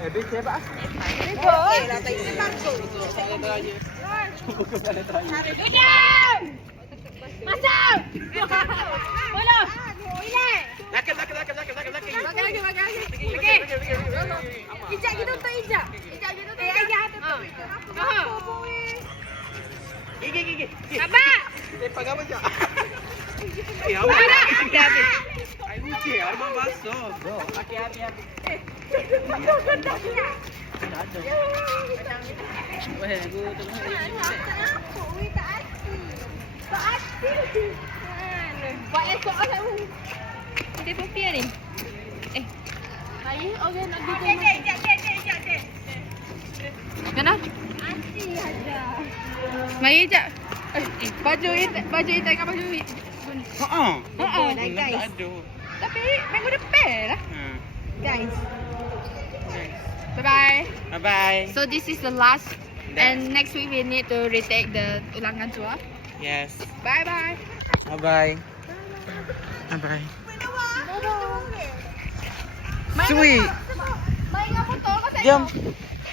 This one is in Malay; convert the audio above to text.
Di siapa? Okey lah, tak ingin langsung. Masuk! Boleh! Laki. Makan lagi. Okey. Ijak gitu tu ijak. Ijak gitu tu. Ijak tu. Gigi. Abang. Pakai apa jak? Awak. Hati-hati. Ai lucu, arma masuk. Hati-hati. Weh, gua tengok. Tak asli. Buat esok saya. Kita kopi ni. Saya okey nak gitu. Ijak. Mana? Asli aja. Mari je. Baju ijak dengan baju ni. Guys. Tapi minggu depan lah. Guys. Bye-bye. Bye. So this is the last and next week we need to retake the ulangan tour. Yes. Bye-bye. Bye. Sweet. Main dengan motor kau tak? Jom.